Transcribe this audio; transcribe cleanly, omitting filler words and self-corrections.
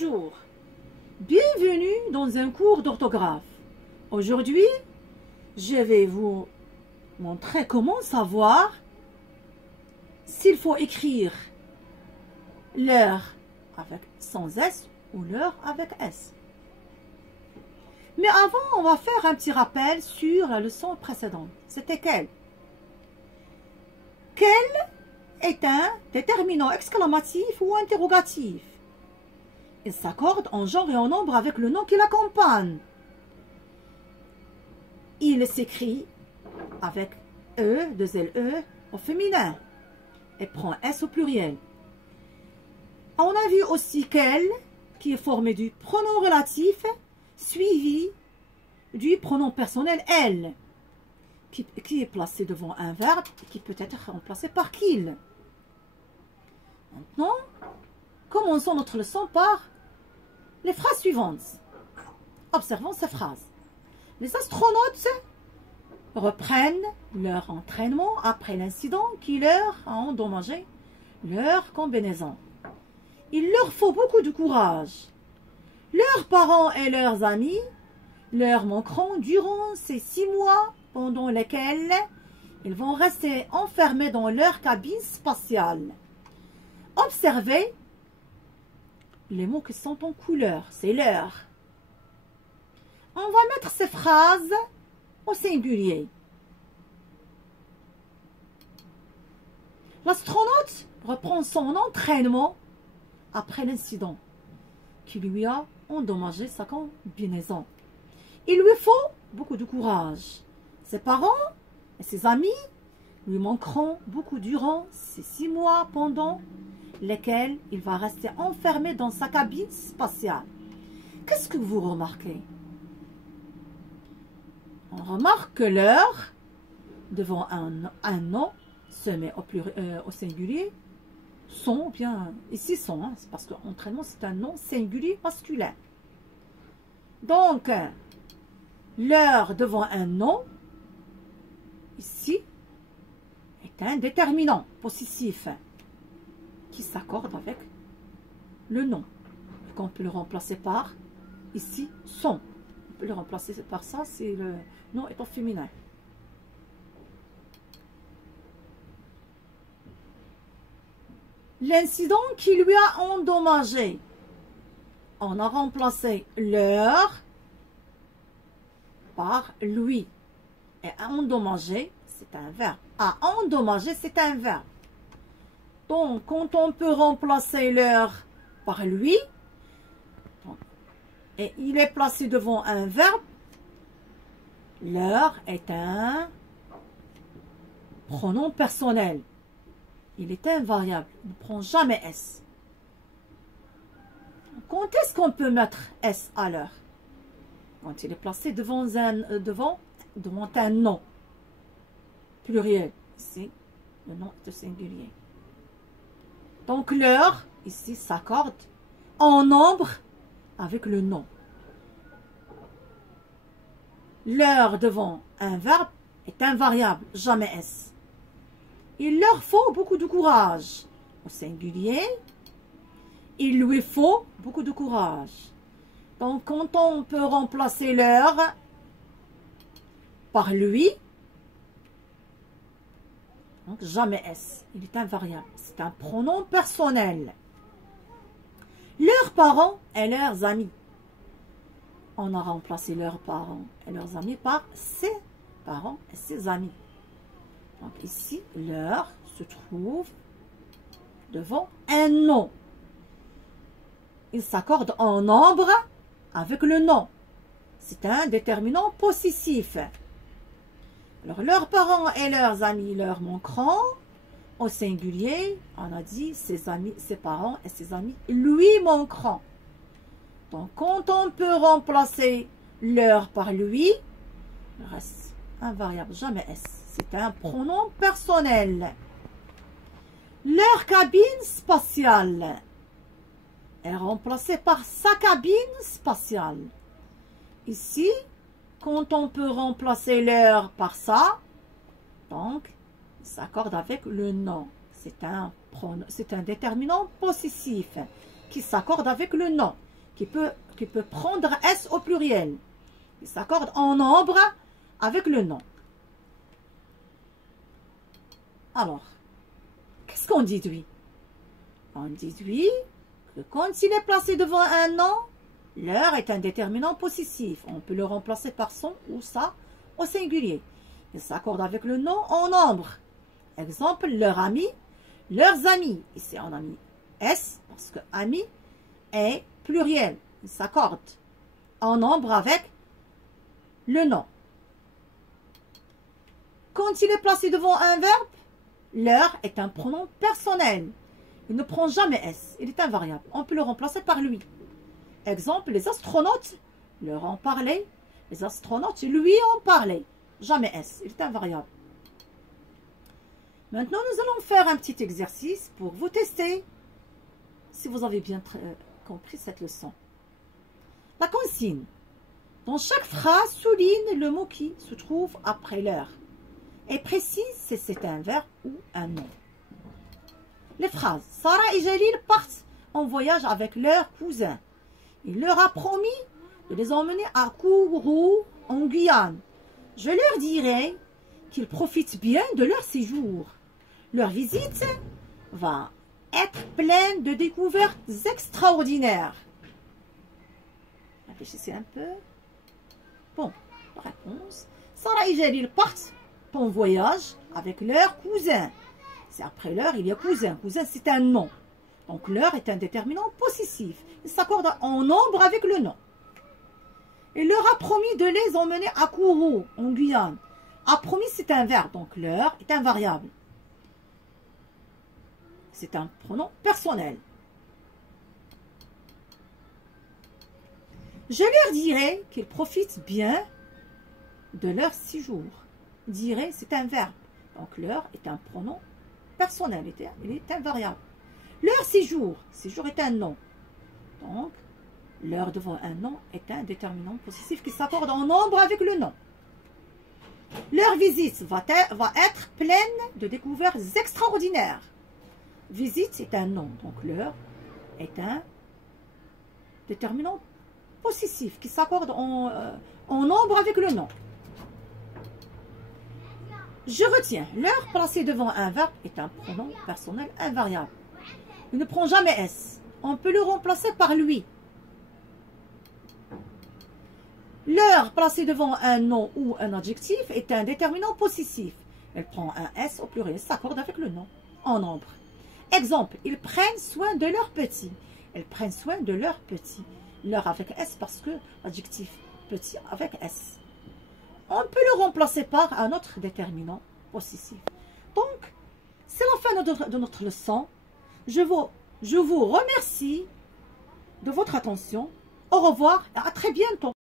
Bonjour, bienvenue dans un cours d'orthographe. Aujourd'hui, je vais vous montrer comment savoir s'il faut écrire l'heure avec sans S ou l'heure avec S. Mais avant, on va faire un petit rappel sur la leçon précédente. C'était quel? Quel est un déterminant exclamatif ou interrogatif? Il s'accorde en genre et en nombre avec le nom qui l'accompagne. Il s'écrit avec E, 2LE au féminin et prend S au pluriel. On a vu aussi quel, qui est formé du pronom relatif suivi du pronom personnel elle, qui est placé devant un verbe et qui peut être remplacé par qu'il. Maintenant, commençons notre leçon par les phrases suivantes. Observons ces phrases. Les astronautes reprennent leur entraînement après l'incident qui leur a endommagé leur combinaison. Il leur faut beaucoup de courage. Leurs parents et leurs amis leur manqueront durant ces 6 mois pendant lesquels ils vont rester enfermés dans leur cabine spatiale. Observez les mots qui sont en couleur, c'est l'heure. On va mettre ces phrases au singulier. L'astronaute reprend son entraînement après l'incident qui lui a endommagé sa combinaison. Il lui faut beaucoup de courage. Ses parents et ses amis lui manqueront beaucoup durant ces 6 mois pendant lesquels il va rester enfermé dans sa cabine spatiale. Qu'est-ce que vous remarquez? On remarque que l'heure, devant un nom, se met au singulier. Son, bien, ici son, hein, c'est parce que entraînement, c'est un nom singulier masculin. Donc, l'heure devant un nom, ici, est un déterminant possessif qui s'accorde avec le nom. On peut le remplacer par, ici, son. On peut le remplacer par ça, c'est le nom est au féminin. L'incident qui lui a endommagé. On a remplacé l'heure par lui. Et endommager, c'est un verbe. À endommager, c'est un verbe. Donc, quand on peut remplacer l'heure par lui, et il est placé devant un verbe, l'heure est un pronom personnel. Il est invariable, il ne prend jamais S. Quand est-ce qu'on peut mettre S à l'heure? Quand il est placé devant un nom pluriel. Ici, le nom est au singulier. Donc l'heure, ici, s'accorde en nombre avec le nom. L'heure devant un verbe est invariable, jamais S. Il leur faut beaucoup de courage. Au singulier, il lui faut beaucoup de courage. Donc, quand on peut remplacer l'heure par lui, donc jamais S, il est invariable. C'est un pronom personnel. Leurs parents et leurs amis. On a remplacé leurs parents et leurs amis par ses parents et ses amis. Donc ici, l'heure se trouve devant un nom. Il s'accorde en nombre avec le nom. C'est un déterminant possessif. Alors, leurs parents et leurs amis leur manqueront. Au singulier, on a dit ses amis, ses parents et ses amis lui manqueront. Donc, quand on peut remplacer leur par lui, il reste invariable, jamais S. C'est un pronom personnel. Leur cabine spatiale est remplacée par sa cabine spatiale. Ici, quand on peut remplacer leur par ça, donc, il s'accorde avec le nom. C'est un déterminant possessif qui s'accorde avec le nom. qui peut prendre S au pluriel. Il s'accorde en nombre avec le nom. Alors, qu'est-ce qu'on déduit? On déduit que quand il est placé devant un nom, leur est un déterminant possessif. On peut le remplacer par son ou sa au singulier. Il s'accorde avec le nom en nombre. Exemple, leur ami, leurs amis. Ici, on a mis S parce que ami est pluriel. Il s'accorde en nombre avec le nom. Quand il est placé devant un verbe, leur est un pronom personnel. Il ne prend jamais S. Il est invariable. On peut le remplacer par lui. Exemple, les astronautes leur ont parlé. Les astronautes lui ont parlé. Jamais S. Il est invariable. Maintenant, nous allons faire un petit exercice pour vous tester si vous avez bien compris cette leçon. La consigne. Dans chaque phrase, souligne le mot qui se trouve après leur et précise si c'est un verbe ou un nom. Les phrases. Sarah et Jalil partent en voyage avec leurs cousins. Il leur a promis de les emmener à Kourou, en Guyane. Je leur dirai qu'ils profitent bien de leur séjour. Leur visite va être pleine de découvertes extraordinaires. Réfléchissez un peu. Bon, la réponse. Sarah et Jalil partent en voyage avec leurs cousins. C'est après leur, il y a cousin. Cousin, c'est un nom. Donc, leur est un déterminant possessif. Il s'accorde en nombre avec le nom. Il leur a promis de les emmener à Kourou, en Guyane. A promis, c'est un verbe. Donc, leur est un variable. C'est un pronom personnel. Je leur dirai qu'ils profitent bien de leur séjour. Dirai, c'est un verbe. Donc, leur est un pronom personnel. Il est invariable. Leur séjour. Séjour est un nom. Donc, leur devant un nom est un déterminant possessif qui s'accorde en nombre avec le nom. Leur visite va être pleine de découvertes extraordinaires. Visite est un nom. Donc, leur est un déterminant possessif qui s'accorde en nombre avec le nom. Je retiens, leur placé devant un verbe est un pronom personnel invariable. Il ne prend jamais S. On peut le remplacer par lui. Leur placé devant un nom ou un adjectif est un déterminant possessif. Elle prend un S au pluriel, s'accorde avec le nom en nombre. Exemple, ils prennent soin de leurs petits. Elles prennent soin de leurs petits. Leur avec S parce que l'adjectif petit avec S. On peut le remplacer par un autre déterminant possessif. Donc, c'est la fin de notre leçon. Je vous remercie de votre attention. Au revoir et à très bientôt.